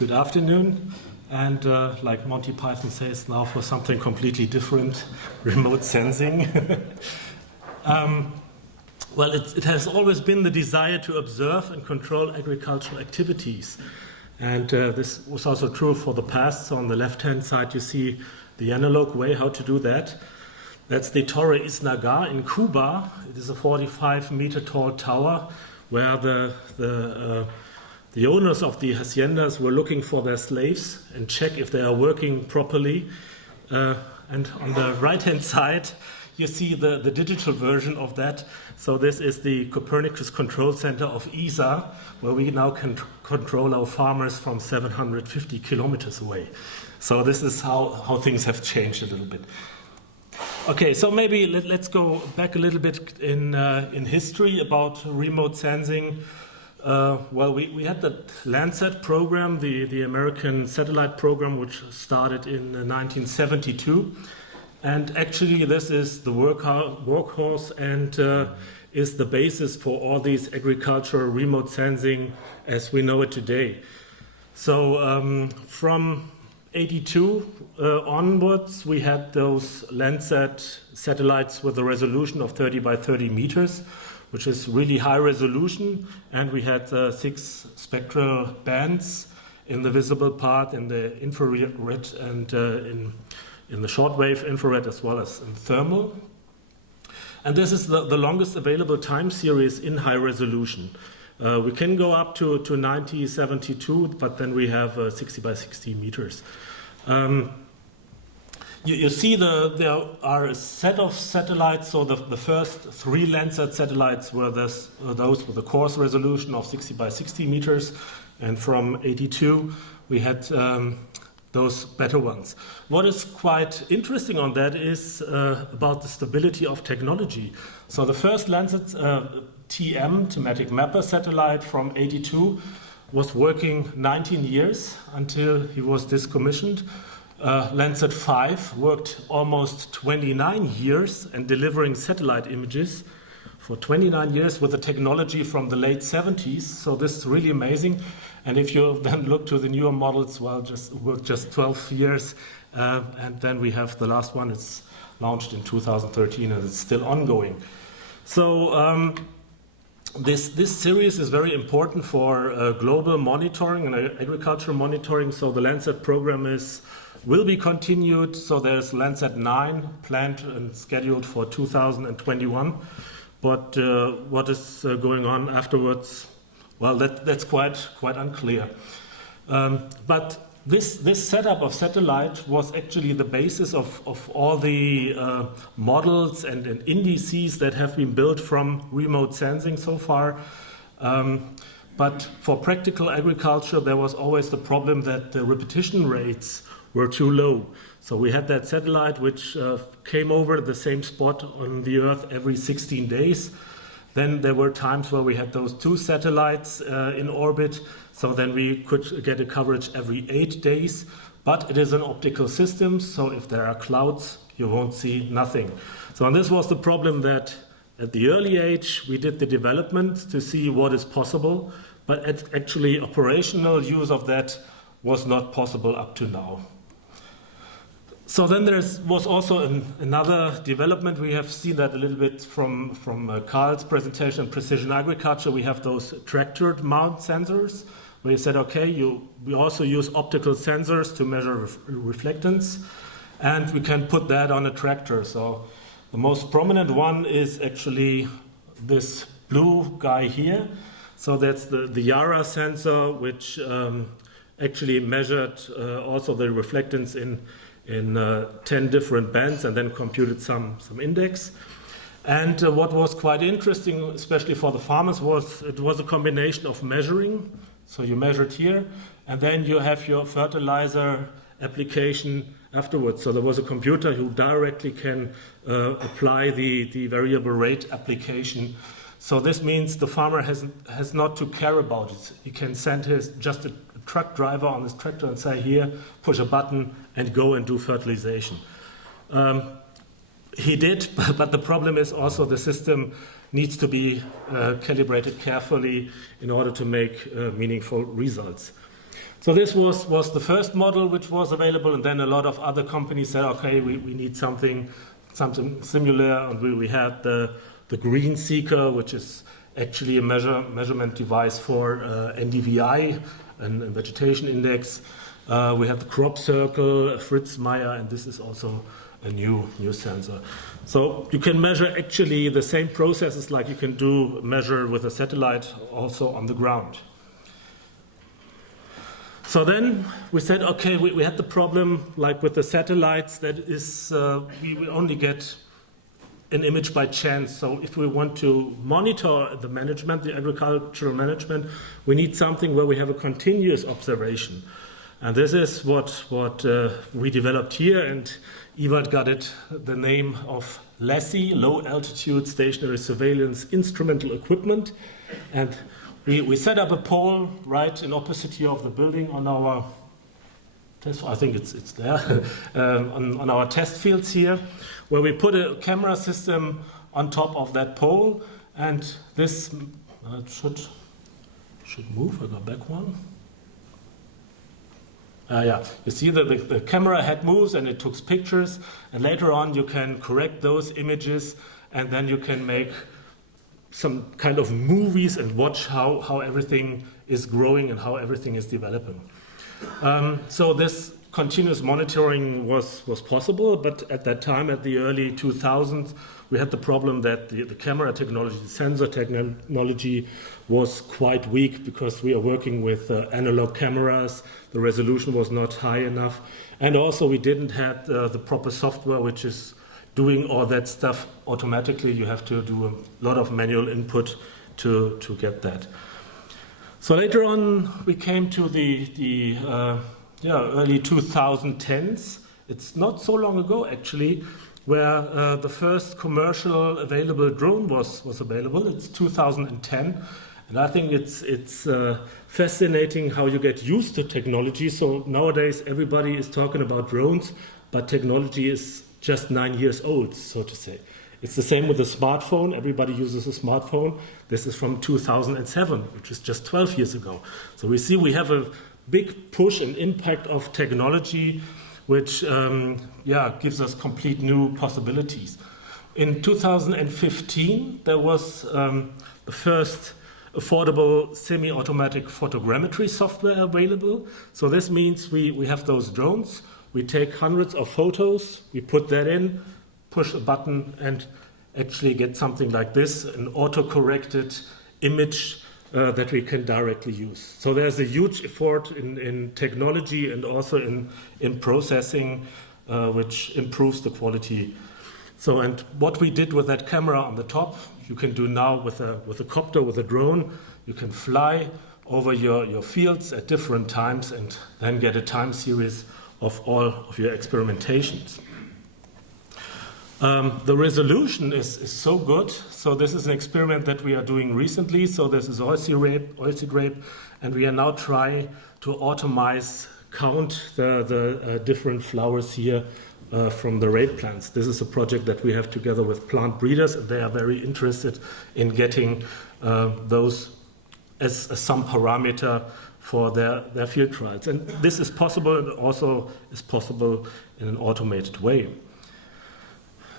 Good afternoon, and like Monty Python says, now for something completely different, remote sensing. Well, it has always been the desire to observe and control agricultural activities. And this was also true for the past. So on the left-hand side, you see the analog way how to do that. That's the Torre Isnaga in Cuba. It is a 45-meter tall tower where the owners of the haciendas were looking for their slaves and check if they are working properly. And on the right-hand side, you see the digital version of that. So this is the Copernicus Control Center of ESA, where we now can control our farmers from 750 kilometers away. So this is how things have changed a little bit. Okay, so maybe let's go back a little bit in history about remote sensing. Well, we had the Landsat program, the American satellite program, which started in 1972. And actually, this is the workhorse and is the basis for all these agricultural remote sensing as we know it today. So from 82 onwards, we had those Landsat satellites with a resolution of 30 by 30 meters, which is really high resolution. And we had 6 spectral bands in the visible part, in the infrared and in the shortwave infrared as well as in thermal. And this is the longest available time series in high resolution. We can go up to 9072, but then we have 60 by 60 meters. You see there are a set of satellites. So the first 3 Landsat satellites were those with a coarse resolution of 60 by 60 meters. And from 82, we had those better ones. What is quite interesting on that is about the stability of technology. So the first Landsat TM, Thematic Mapper satellite from 82, was working 19 years until he was decommissioned. Landsat 5 worked almost 29 years and delivering satellite images for 29 years with the technology from the late 70s. So this is really amazing. And if you then look to the newer models, well, just 12 years. And then we have the last one. It's launched in 2013 and it's still ongoing. So this series is very important for global monitoring and agricultural monitoring. So the Landsat program will be continued. So there's Landsat 9 planned and scheduled for 2021. But what is going on afterwards? Well, that's quite unclear. But this setup of satellite was actually the basis of all the models and indices that have been built from remote sensing so far. But for practical agriculture, there was always the problem that the repetition rates were too low. So we had that satellite which came over the same spot on the Earth every 16 days. Then there were times where we had those 2 satellites in orbit, so then we could get a coverage every 8 days. But it is an optical system, so if there are clouds, you won't see nothing. So and this was the problem, that at the early age we did the development to see what is possible, but actually operational use of that was not possible up to now. So then there was also another development. We have seen that a little bit from Carl's presentation, Precision Agriculture. We have those tractor mount sensors, where you said, okay, we also use optical sensors to measure reflectance, and we can put that on a tractor. So the most prominent one is actually this blue guy here. So that's the Yara sensor, which actually measured also the reflectance in 10 different bands and then computed some index. And what was quite interesting, especially for the farmers, was it was a combination of measuring. So you measured here, and then you have your fertilizer application afterwards. So there was a computer who directly can apply the variable rate application. So this means the farmer has not to care about it. He can send just a truck driver on his tractor and say, here, push a button and go and do fertilization. He did, but the problem is also the system needs to be calibrated carefully in order to make meaningful results. So this was the first model which was available, and then a lot of other companies said, okay, we need something similar, and we had the green seeker, which is actually a measurement device for NDVI, and vegetation index. We had the crop circle, Fritz Meyer, and this is also a new sensor. So you can measure actually the same processes like you can measure with a satellite also on the ground. So then we said, okay, we had the problem like with the satellites, that is, we only get an image by chance. So if we want to monitor the management, the agricultural management, we need something where we have a continuous observation. And this is what we developed here, and Ewald got it the name of LASSI, Low Altitude Stationary Surveillance Instrumental Equipment. And we set up a pole right in opposite here of the building on our test, I think it's there, on our test fields here, where we put a camera system on top of that pole, and this should move. I go back one. Yeah, you see that the camera head moves and it takes pictures, and later on you can correct those images, and then you can make some kind of movies and watch how everything is growing and how everything is developing. So this continuous monitoring was possible, but at that time, at the early 2000s, we had the problem that the camera technology, the sensor technology was quite weak because we are working with analog cameras. The resolution was not high enough. And also we didn't have the proper software which is doing all that stuff automatically. You have to do a lot of manual input to get that. So later on we came to the early 2010s. It's not so long ago actually, where the first commercial available drone was available. It's 2010. And I think it's fascinating how you get used to technology. So nowadays everybody is talking about drones, but technology is just 9 years old, so to say. It's the same with the smartphone. Everybody uses a smartphone. This is from 2007, which is just 12 years ago. So we see we have a big push and impact of technology, which gives us complete new possibilities. In 2015, there was the first affordable semi-automatic photogrammetry software available. So this means we have those drones, we take hundreds of photos, we put that in, push a button, and actually get something like this, an auto-corrected image that we can directly use. So there's a huge effort in technology and also in processing, which improves the quality. So, and what we did with that camera on the top, you can do now with a copter, with a drone. You can fly over your fields at different times and then get a time series of all of your experimentations. The resolution is so good. So this is an experiment that we are doing recently. So this is oilseed rape, and we are now trying to count the different flowers here from the rape plants. This is a project that we have together with plant breeders, and they are very interested in getting those as some parameter for their field trials. And this is possible, and also is possible in an automated way.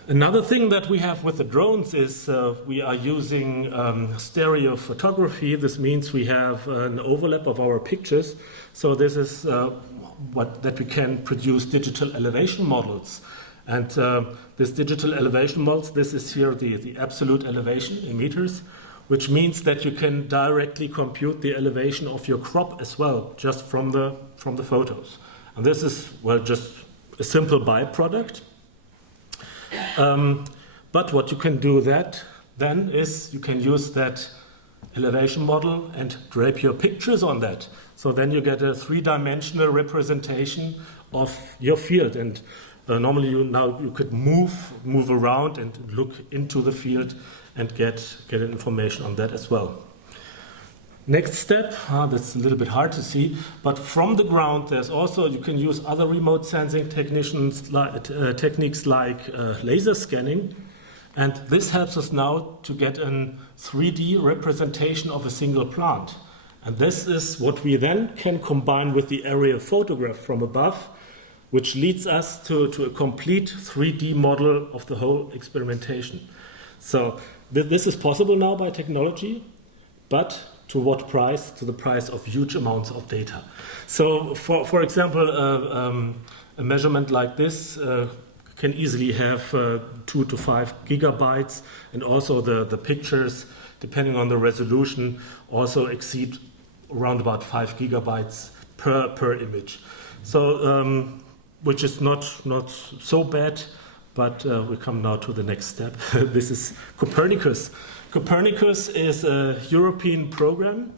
Another thing that we have with the drones is we are using stereo photography. This means we have an overlap of our pictures. So this is that we can produce digital elevation models. And this digital elevation models, this is here the absolute elevation in meters, which means that you can directly compute the elevation of your crop as well, just from the photos. And this is, well, just a simple byproduct. But what you can do then is you can use that elevation model and drape your pictures on that. So then you get a three-dimensional representation of your field. And normally you could move around and look into the field and get information on that as well. Next step, that's a little bit hard to see, but from the ground there's also, you can use other remote sensing techniques like laser scanning, and this helps us now to get a 3D representation of a single plant. And this is what we then can combine with the aerial photograph from above, which leads us to a complete 3D model of the whole experimentation. So this is possible now by technology, but to what price? To the price of huge amounts of data. So for example, a measurement like this can easily have 2 to 5 gigabytes, and also the pictures, depending on the resolution, also exceed around about 5 gigabytes per image. So, which is not so bad, but we come now to the next step. This is Copernicus. Copernicus is a European program.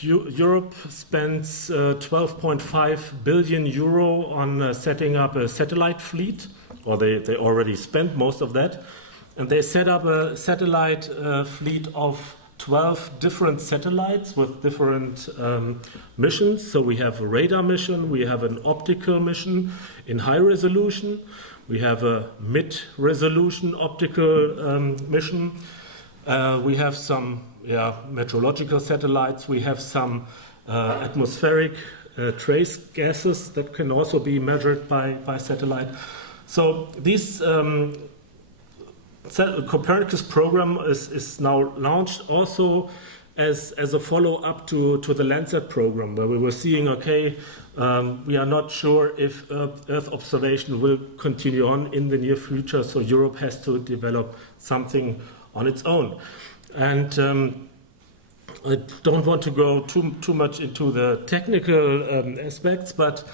Europe spends 12.5 billion euro on setting up a satellite fleet, or they already spent most of that. And they set up a satellite fleet of 12 different satellites with different missions. So we have a radar mission, we have an optical mission in high resolution, we have a mid-resolution optical mission, we have some meteorological satellites, we have some atmospheric trace gases that can also be measured by satellite. So these Copernicus program is now launched also as a follow-up to the Landsat program, where we were seeing, okay, we are not sure if Earth observation will continue on in the near future, so Europe has to develop something on its own. And I don't want to go too much into the technical aspects, but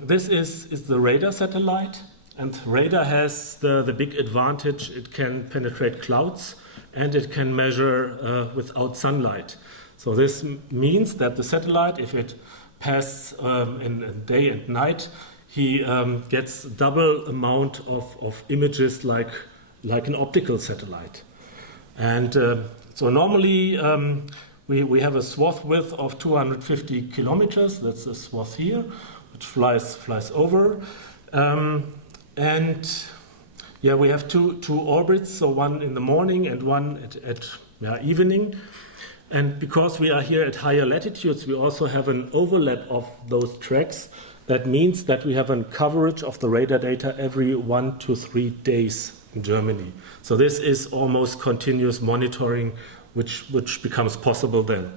this is the radar satellite. And radar has the big advantage, it can penetrate clouds and it can measure without sunlight. So this means that the satellite, if it passes in day and night, he gets double amount of images like an optical satellite. And so normally we have a swath width of 250 kilometers, that's the swath here, which flies over. And yeah, we have two orbits, so one in the morning and one at evening. And because we are here at higher latitudes, we also have an overlap of those tracks. That means that we have a coverage of the radar data every 1 to 3 days in Germany. So this is almost continuous monitoring, which becomes possible then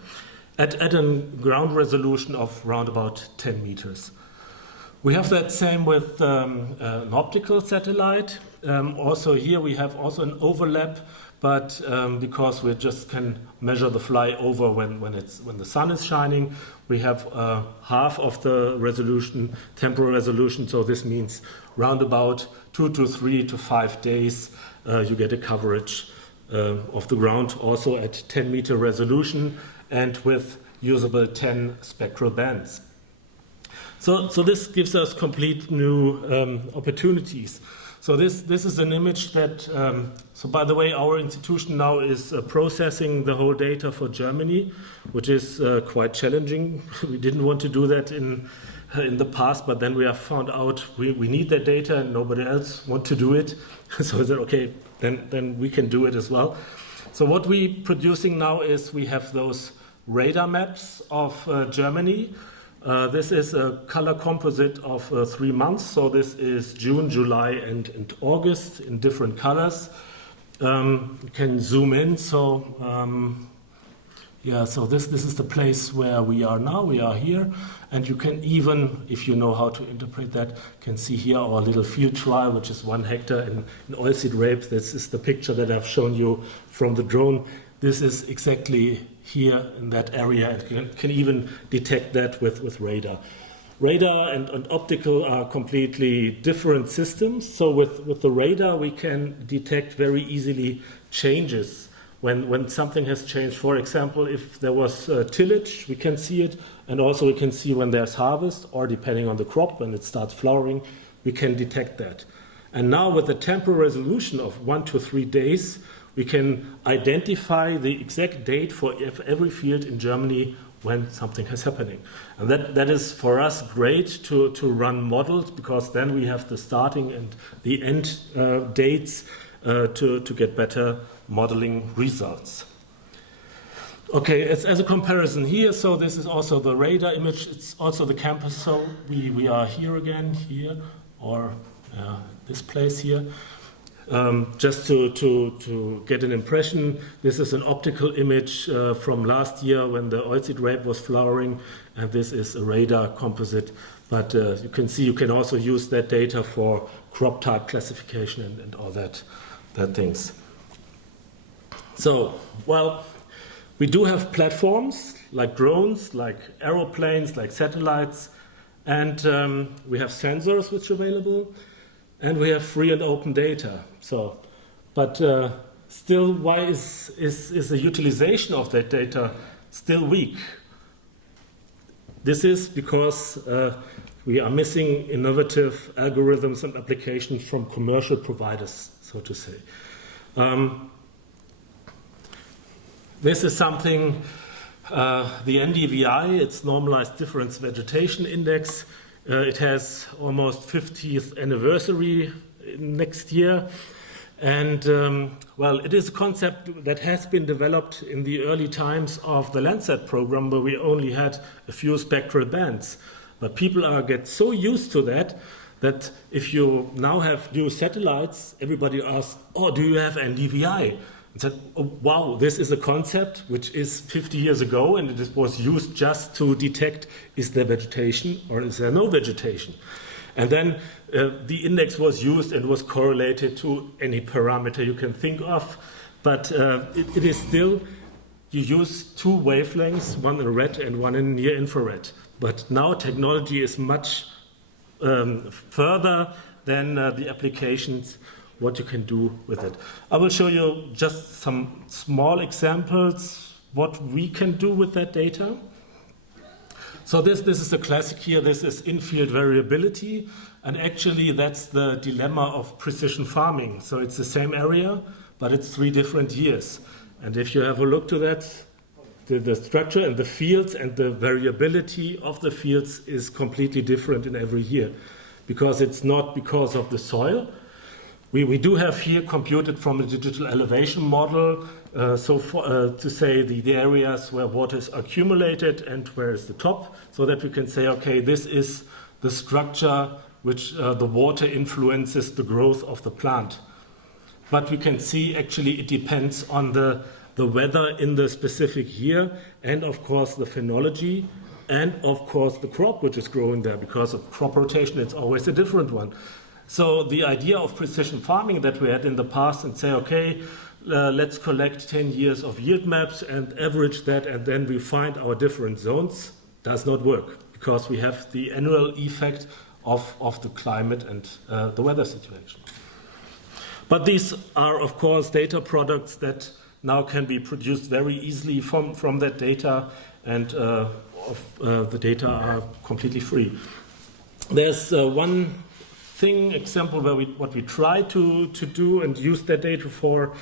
at a ground resolution of around about 10 meters. We have that same with an optical satellite. Also here we have also an overlap, but because we just can measure the flyover when the sun is shining, we have half of the resolution, temporal resolution. So this means round about 2 to 3 to 5 days you get a coverage of the ground, also at 10-meter resolution and with usable 10 spectral bands. So this gives us complete new opportunities. So this is an image that, so by the way, our institution now is processing the whole data for Germany, which is quite challenging. We didn't want to do that in the past, but then we have found out we need that data and nobody else want to do it. So we said, okay, then we can do it as well. So what we're producing now is we have those radar maps of Germany. This is a color composite of 3 months, so this is June, July, and August in different colors. You can zoom in, so so this is the place where we are now. We are here, and you can even, if you know how to interpret that, can see here our little field trial, which is 1 hectare in oilseed rape. This is the picture that I've shown you from the drone. This is exactly here in that area, and you can even detect that with radar. Radar and optical are completely different systems. So with the radar, we can detect very easily changes when something has changed. For example, if there was tillage, we can see it, and also we can see when there's harvest, or depending on the crop, when it starts flowering, we can detect that. And now with the temporal resolution of 1 to 3 days, we can identify the exact date for every field in Germany when something is happening. And that is for us great to run models, because then we have the starting and the end dates to get better modeling results. Okay, as a comparison here, so this is also the radar image, it's also the campus, so we are here again, here, or this place here. Just to get an impression, this is an optical image from last year when the oilseed rape was flowering, and this is a radar composite. But you can see you can also use that data for crop type classification and all that things. So, well, we do have platforms like drones, like aeroplanes, like satellites, and we have sensors which are available, and we have free and open data. So, but still, why is the utilization of that data still weak? This is because we are missing innovative algorithms and applications from commercial providers, so to say. This is something, the NDVI, it's Normalized Difference Vegetation Index. It has almost 50th anniversary next year. And, well, it is a concept that has been developed in the early times of the Landsat program, where we only had a few spectral bands. But people get so used to that if you now have new satellites, everybody asks, oh, do you have NDVI? And said, oh, wow, this is a concept which is 50 years ago, and it was used just to detect, is there vegetation or is there no vegetation? And then the index was used and was correlated to any parameter you can think of, but it is still, you use two wavelengths, one in red and one in near infrared. But now technology is much further than the applications, what you can do with it. I will show you just some small examples what we can do with that data. So this is a classic here. This is in-field variability, and actually that's the dilemma of precision farming. So it's the same area, but it's 3 different years. And if you have a look to that, the structure and the fields and the variability of the fields is completely different in every year, because it's not because of the soil. We do have here computed from a digital elevation model, to say the areas where water is accumulated and where is the top, so that we can say, okay, this is the structure which the water influences the growth of the plant. But we can see actually it depends on the weather in the specific year, and of course the phenology, and of course the crop which is growing there, because of crop rotation it's always a different one. So the idea of precision farming that we had in the past and say, okay, let's collect 10 years of yield maps and average that, and then we find our different zones, does not work, because we have the annual effect of the climate and the weather situation. But these are, of course, data products that now can be produced very easily from that data, and the data are completely free. There's one example where what we try to do and use that data for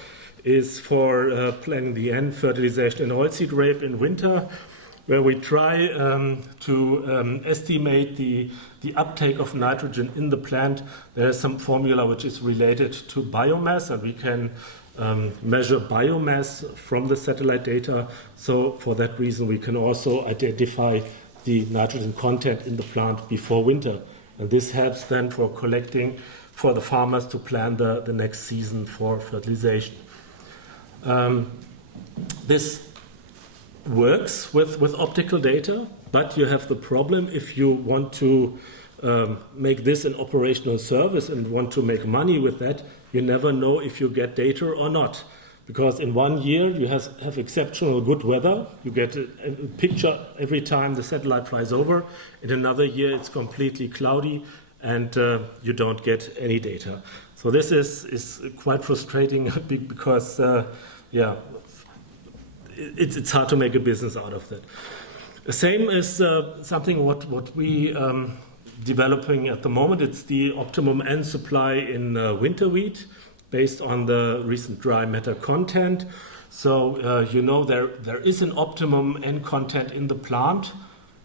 is for planning the end fertilization and oilseed rape in winter, where we try to estimate the uptake of nitrogen in the plant. There is some formula which is related to biomass, and we can measure biomass from the satellite data. So for that reason, we can also identify the nitrogen content in the plant before winter. And this helps then for collecting for the farmers to plan the next season for fertilization. This works with optical data, but you have the problem if you want to make this an operational service and want to make money with that, you never know if you get data or not. Because in 1 year you have exceptional good weather, you get a picture every time the satellite flies over. In another year it's completely cloudy and you don't get any data. So this is quite frustrating because it's hard to make a business out of that. The same is something what we developing at the moment. It's the optimum N supply in winter wheat, based on the recent dry matter content. So you know there is an optimum N content in the plant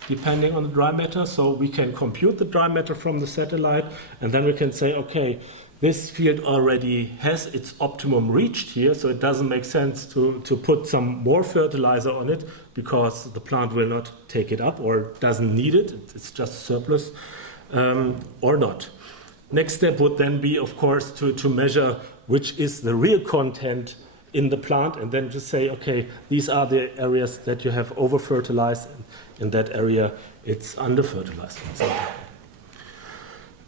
depending on the dry matter. So we can compute the dry matter from the satellite, and then we can say, okay, this field already has its optimum reached here, so it doesn't make sense to put some more fertilizer on it because the plant will not take it up or doesn't need it, it's just surplus, or not. Next step would then be, of course, to measure which is the real content in the plant and then to say, okay, these are the areas that you have over-fertilized, and in that area it's under-fertilized, for example.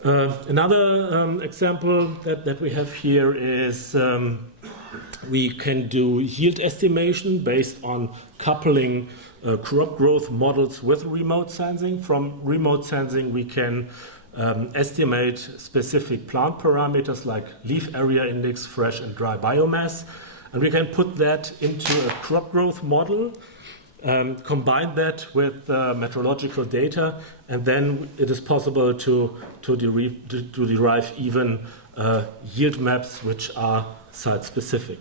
Another example that we have here is we can do yield estimation based on coupling crop growth models with remote sensing. From remote sensing we can estimate specific plant parameters like leaf area index, fresh and dry biomass, and we can put that into a crop growth model. Combine that with meteorological data, and then it is possible to derive even yield maps which are site-specific.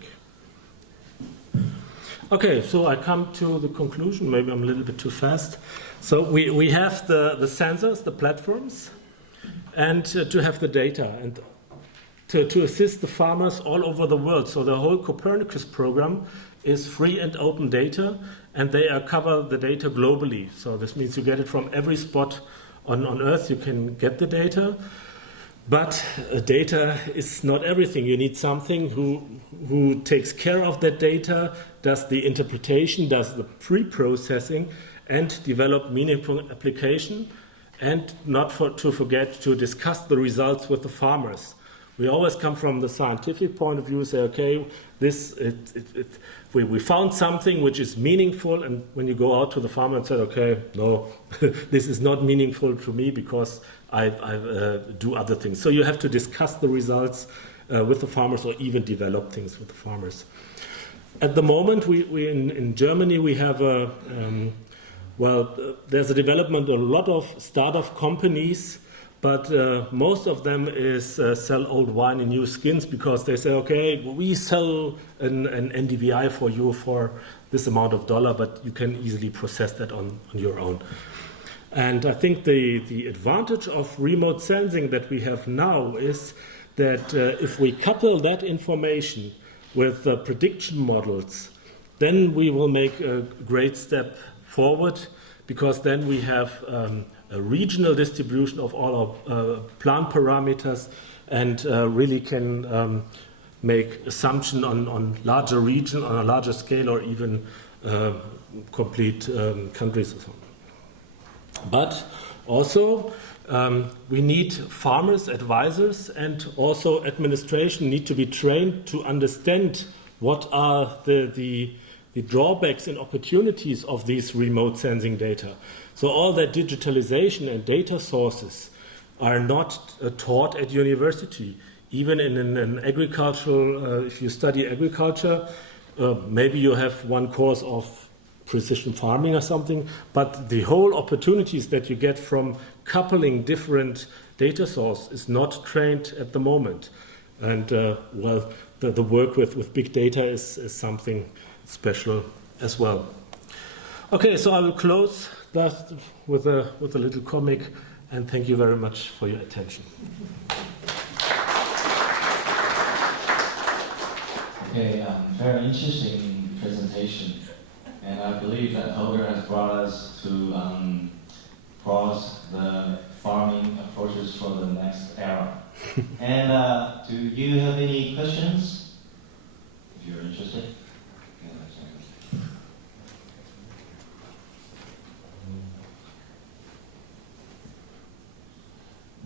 Okay, so I come to the conclusion. Maybe I'm a little bit too fast. So we have the sensors, the platforms, and to have the data and to assist the farmers all over the world. So the whole Copernicus program is free and open data, and they cover the data globally. So this means you get it from every spot on Earth. You can get the data, but data is not everything. You need something who takes care of that data, does the interpretation, does the pre-processing, and develop meaningful application, and not to forget to discuss the results with the farmers. We always come from the scientific point of view, say, okay, we found something which is meaningful, and when you go out to the farmer and say, okay, no, this is not meaningful to me because I do other things. So you have to discuss the results with the farmers or even develop things with the farmers. At the moment, we in Germany, we have there's a development of a lot of startup companies, but most of them is sell old wine in new skins, because they say, okay, we sell an NDVI for you for this amount of dollar, but you can easily process that on your own. And I think the advantage of remote sensing that we have now is that if we couple that information with prediction models, then we will make a great step forward, because then we have a regional distribution of all our plant parameters, and really can make assumption on larger region, on a larger scale, or even complete countries or something. But also we need farmers, advisors, and also administration need to be trained to understand what are the drawbacks and opportunities of these remote sensing data. So all that digitalization and data sources are not taught at university. Even in an agricultural, if you study agriculture, maybe you have one course of precision farming or something, but the whole opportunities that you get from coupling different data sources is not trained at the moment. And the work with big data is something special as well. Okay, so I will close that with a little comic, and thank you very much for your attention. Okay, very interesting presentation, and I believe that Holger has brought us to cross the farming approaches for the next era. And do you have any questions? If you're interested.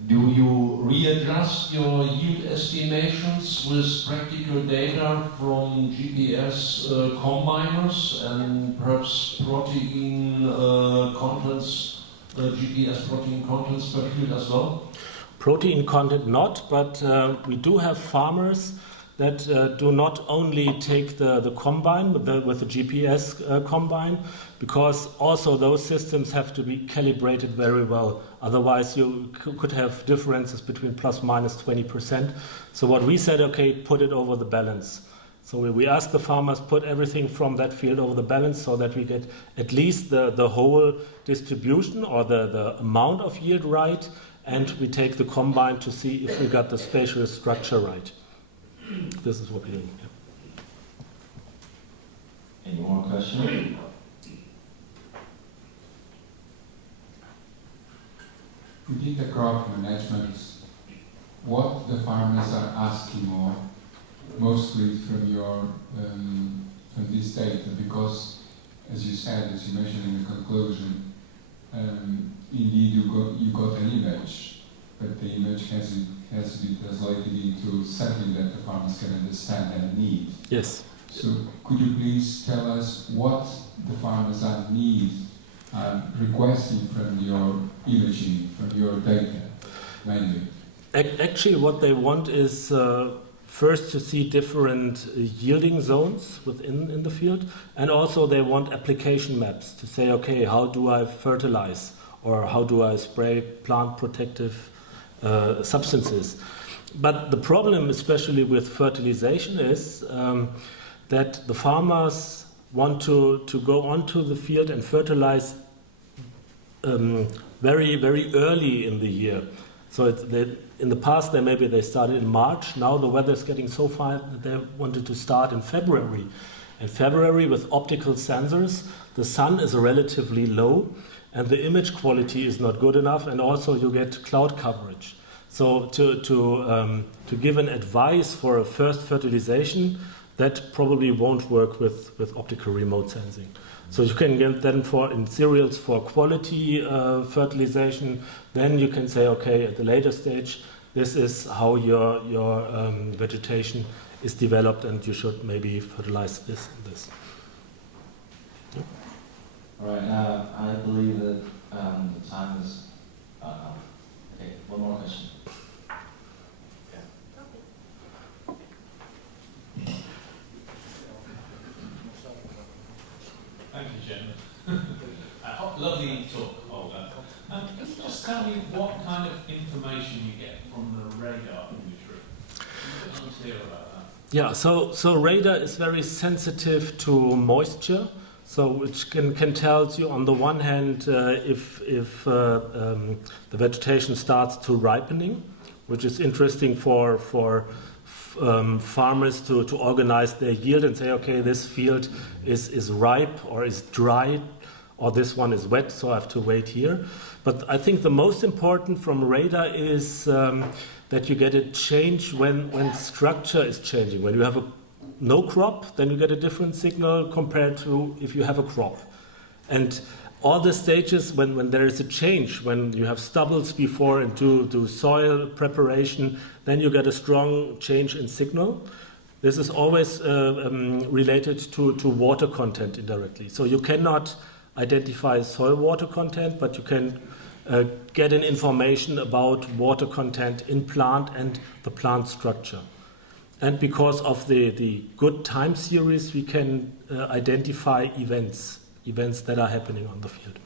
Do you readjust your yield estimations with practical data from GPS combiners and perhaps protein contents, GPS protein contents per field as well? Protein content not, but we do have farmers that do not only take the combine with the GPS combine, because also those systems have to be calibrated very well. Otherwise, you could have differences between plus minus 20%. So what we said, okay, put it over the balance. So we ask the farmers, put everything from that field over the balance, so that we get at least the whole distribution or the amount of yield right, and we take the combine to see if we got the spatial structure right. This is what we're doing. Yeah. Any more questions? Within the crop management, what the farmers are asking more, mostly from your from this data, because as you said, as you mentioned in the conclusion, indeed you got an image, but the image has to be translated into something that the farmers can understand and need. Yes. So could you please tell us what the farmers are requesting from your imaging, from your data, mainly? Actually, what they want is first to see different yielding zones within the field, and also they want application maps to say, okay, how do I fertilize, or how do I spray plant protective substances. But the problem, especially with fertilization, is that the farmers want to go onto the field and fertilize very, very early in the year. So in the past, they started in March. Now the weather is getting so fine that they wanted to start in February. In February, with optical sensors, the sun is relatively low, and the image quality is not good enough, and also you get cloud coverage. So to give an advice for a first fertilization, that probably won't work with optical remote sensing. So you can get then in cereals for quality fertilization. Then you can say, okay, at the later stage, this is how your vegetation is developed, and you should maybe fertilize this and this. Yeah. All right. I believe that the time is up. Okay. One more question. Thank you, Jen. Lovely talk, Holger. Can you just tell me what kind of information you get from the radar imagery? I'm a bit unclear about that. Yeah, so radar is very sensitive to moisture, so which can tell you on the one hand if the vegetation starts to ripening, which is interesting for farmers to organize their yield and say, okay, this field is ripe or is dry, or this one is wet, so I have to wait here. But I think the most important from radar is that you get a change when structure is changing. When you have no crop, then you get a different signal compared to if you have a crop. And all the stages when there is a change, when you have stubbles before and do soil preparation, then you get a strong change in signal. This is always related to water content indirectly. So you cannot identify soil water content, but you can get an information about water content in plant and the plant structure. And because of the good time series, we can identify events that are happening on the field.